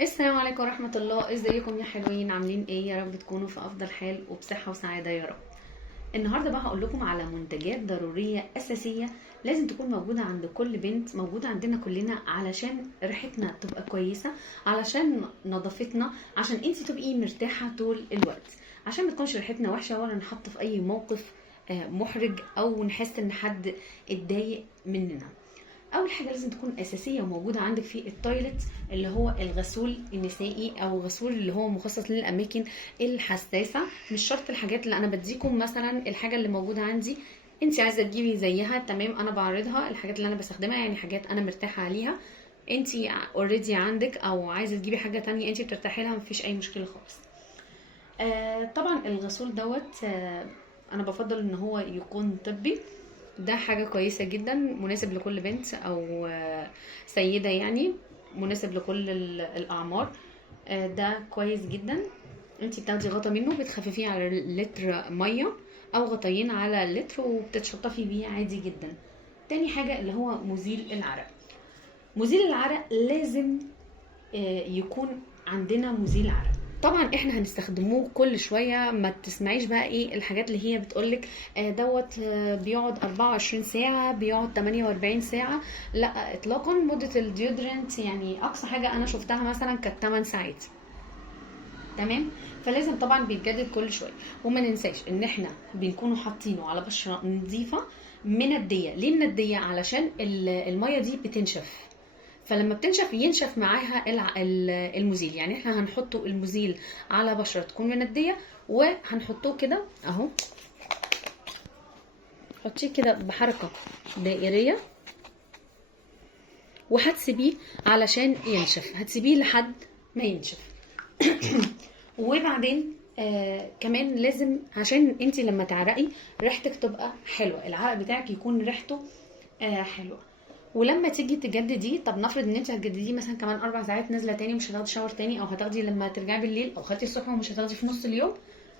السلام عليكم ورحمة الله. ازيكم يا حلوين؟ عاملين ايه؟ يا رب تكونوا في افضل حال وبصحة وسعادة يا رب. النهاردة بقى هقول لكم على منتجات ضرورية اساسية لازم تكون موجودة عند كل بنت، موجودة عندنا كلنا، علشان ريحتنا تبقى كويسة، علشان نظافتنا، عشان انتي تبقي مرتاحة طول الوقت، عشان ما تكونش ريحتنا وحشة ولا نحط في اي موقف محرج او نحس ان حد اتضايق مننا. اول حاجه لازم تكون اساسيه وموجوده عندك في التويلت اللي هو الغسول النسائي او غسول اللي هو مخصص للاماكن الحساسه. مش شرط الحاجات اللي انا بديكم، مثلا الحاجه اللي موجوده عندي انت عايزه تجيبي زيها تمام، انا بعرضها الحاجات اللي انا بستخدمها، يعني حاجات انا مرتاحه عليها. انت اوريدي عندك او عايزه تجيبي حاجه تانية انت بترتاحي لها، مفيش اي مشكله خالص. طبعا الغسول دوت انا بفضل ان هو يكون طبي. ده حاجة كويسة جدا، مناسب لكل بنت او سيدة، يعني مناسب لكل الاعمار. ده كويس جدا. انتي بتاخدي غطا منه بتخففيه على لتر مية او غطيين على اللتر وبتتشطفي بيه عادي جدا. تاني حاجة اللي هو مزيل العرق. مزيل العرق لازم يكون عندنا مزيل عرق. طبعا احنا هنستخدموه كل شويه، ما تسمعيش بقى ايه الحاجات اللي هي بتقولك دوت بيقعد 24 ساعه، بيقعد 48 ساعه. لا اطلاقا، مده الديودرنت يعني اقصى حاجه انا شفتها مثلا كانت 8 ساعات. تمام. فلازم طبعا بيتجدد كل شويه. وما ننساش ان احنا بنكونوا حاطينه على بشره نظيفه منديه. ليه منديه؟ علشان الميه دي بتنشف، فلما بتنشف ينشف معاها المزيل. يعني احنا هنحطه المزيل على بشرة تكون مندية، وهنحطوه كده اهو، حطيه كده بحركة دائرية وهتسيبيه علشان ينشف، هتسيبيه لحد ما ينشف. وبعدين كمان لازم عشان انتي لما تعرقي ريحتك تبقى حلوة، العرق بتاعك يكون ريحته حلوة. ولما تيجي تجدديه، طب نفرض ان انت هتجدديه مثلا كمان 4 ساعات نازله تاني مش هتاخدي شاور تاني، او هتاخدي لما ترجعي بالليل، او خدتي الصبح ومش هتاخدي في نص اليوم،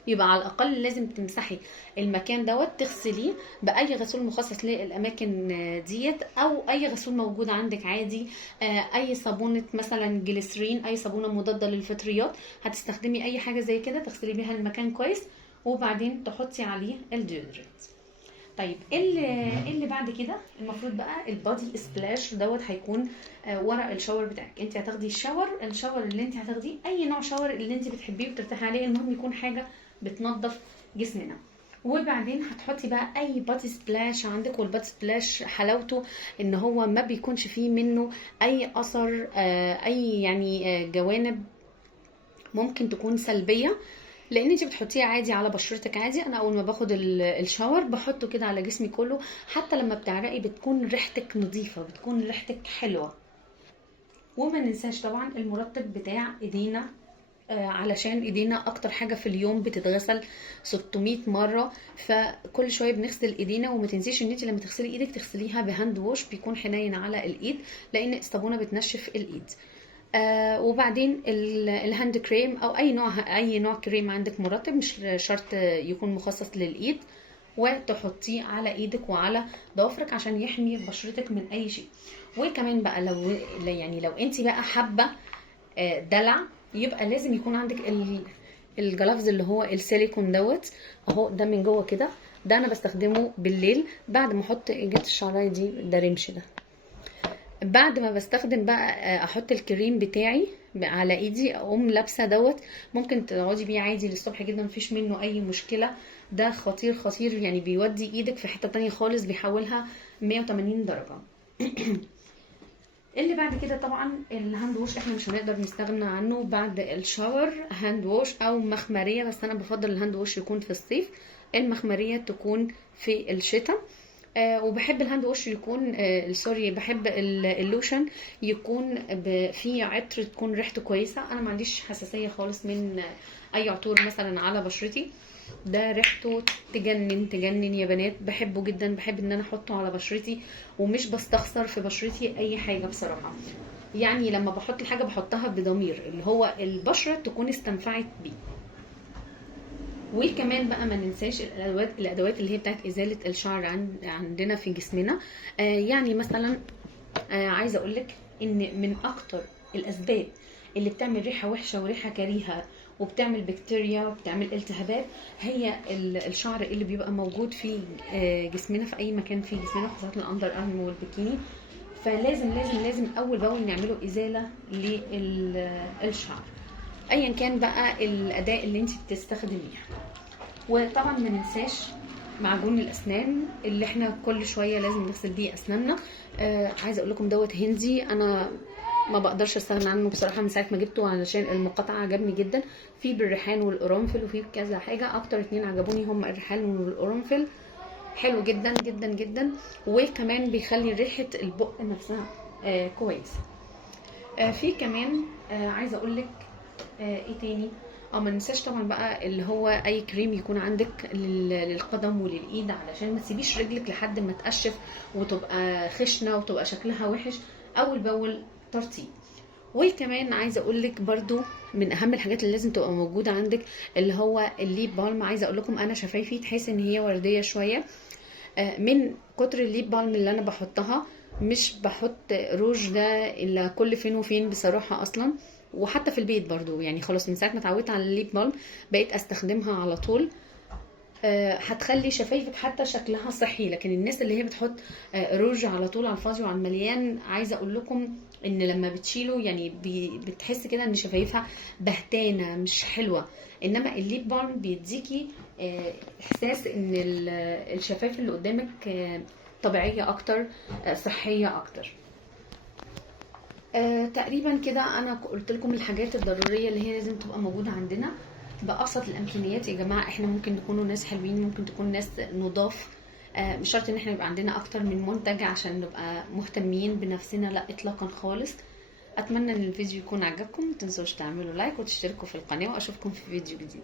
يبقى على الاقل لازم تمسحي المكان دوت، تغسليه باي غسول مخصص للاماكن ديت، او اي غسول موجود عندك عادي. اي صابونه مثلا جليسرين، اي صابونه مضاده للفطريات، هتستخدمي اي حاجه زي كده تغسلي بيها المكان كويس، وبعدين تحطي عليه الديودرنت. طيب إيه اللي بعد كده؟ المفروض بقى البادي سبلاش دوت هيكون ورا الشاور بتاعك. انت هتاخدي الشاور اللي انت هتاخديه، اي نوع شاور اللي انت بتحبيه وبترتاحي عليه، المهم يكون حاجه بتنظف جسمنا. وبعدين هتحطي بقى اي بادي سبلاش عندك، والبادي سبلاش حلاوته ان هو ما بيكونش فيه منه اي اثر، اي يعني جوانب ممكن تكون سلبيه، لان انت بتحطيه عادي على بشرتك عادي. انا اول ما باخد الشاور بحطه كده على جسمي كله، حتى لما بتعرقي بتكون ريحتك نظيفه، بتكون ريحتك حلوه. وما ننساش طبعا المرطب بتاع ايدينا، علشان ايدينا اكتر حاجه في اليوم بتتغسل 600 مره، فكل شويه بنغسل ايدينا. وما تنسيش ان انت لما تغسلي ايدك تغسليها بهاند ووش، بيكون حنين على الايد، لان الصابونه بتنشف الايد. وبعدين الهاند كريم او اي نوع كريم عندك مرطب، مش شرط يكون مخصص للايد، وتحطيه على ايدك وعلى ضوافرك عشان يحمي بشرتك من اي شيء. وكمان بقى لو انت بقى حابه دلع، يبقى لازم يكون عندك الجلافز اللي هو السيليكون دوت اهو، ده من جوه كده. ده انا بستخدمه بالليل بعد ما احط اجت الشعرايه دي، ده رمش ده. بعد ما بستخدم بقى احط الكريم بتاعي على ايدي، اقوم لابسه دوت. ممكن تقعدي بيه عادي للصبح جدا، مفيش منه اي مشكله. ده خطير خطير، يعني بيودي ايدك في حته تانية خالص، بيحولها 180 درجه. اللي بعد كده طبعا الهاند ووش، احنا مش هنقدر نستغنى عنه بعد الشاور. هاند ووش او مخمريه، بس انا بفضل الهاند ووش يكون في الصيف، المخمريه تكون في الشتاء. وبحب الهاند ووش يكون سوري، بحب اللوشن يكون فيه عطر، تكون ريحته كويسه. انا ما عنديش حساسيه خالص من اي عطور مثلا على بشرتي. ده ريحته تجنن تجنن يا بنات، بحبه جدا، بحب ان انا احطه على بشرتي، ومش بستخسر في بشرتي اي حاجه بصراحه. يعني لما بحط الحاجه بحطها بضمير، اللي هو البشره تكون استنفعت بيه. وكمان بقى ما ننساش الادوات اللي هي بتاعت ازاله الشعر عندنا في جسمنا. يعني مثلا عايزه اقولك ان من اكتر الاسباب اللي بتعمل ريحه وحشه وريحه كريهه وبتعمل بكتيريا وبتعمل التهابات، هي الشعر اللي بيبقى موجود في جسمنا، في اي مكان في جسمنا، خاصه الاندر ارم والبكيني. فلازم لازم لازم اول باول نعمله ازاله للشعر، ايا كان بقى الاداء اللي انت بتستخدميه. وطبعا ما ننساش معجون الاسنان اللي احنا كل شويه لازم نغسل بيه اسناننا. عايزه اقول لكم دوت هندي، انا ما بقدرش استغنى عنه بصراحه من ساعه ما جبته، علشان المقاطعه عجبني جدا. في بالريحان والقرنفل وفي كذا حاجه، اكتر اتنين عجبوني هم الريحان والقرنفل، حلو جدا جدا جدا، وكمان بيخلي ريحه البق نفسها كويسه. في كمان عايزه اقول لك ايه تاني. ما ننساش طبعا بقى اللي هو اي كريم يكون عندك للقدم وللايد، علشان ما تسيبيش رجلك لحد ما تقشف وتبقى خشنه وتبقى شكلها وحش. اول باول ترطيب. وكمان عايزه اقول لك برده من اهم الحاجات اللي لازم تبقى موجوده عندك اللي هو الليب بالم. عايزه اقول لكم انا شفايفي تحس ان هي ورديه شويه من كتر الليب بالم اللي انا بحطها. مش بحط روج ده الا كل فين وفين بصراحه اصلا، وحتى في البيت برضو يعني خلاص من ساعه ما اتعودت على الليب بالم بقيت استخدمها على طول. هتخلي شفايفك حتى شكلها صحي. لكن الناس اللي هي بتحط روج على طول على الفاضي وعلى المليان، عايزه اقول لكم ان لما بتشيله يعني بتحس كده ان شفايفها بهتانه مش حلوه. انما الليب بالم بيديكي احساس ان الشفايف اللي قدامك طبيعيه اكتر، صحيه اكتر. تقريبا كده انا قلت لكم الحاجات الضروريه اللي هي لازم تبقى موجوده عندنا بأبسط الامكانيات. يا جماعه احنا ممكن نكونوا ناس حلوين، ممكن تكون ناس نضاف، مش شرط ان احنا يبقى عندنا اكتر من منتج عشان نبقى مهتمين بنفسنا، لا اطلاقا خالص. اتمنى ان الفيديو يكون عجبكم، متنسوش تعملوا لايك وتشتركوا في القناه، واشوفكم في فيديو جديد.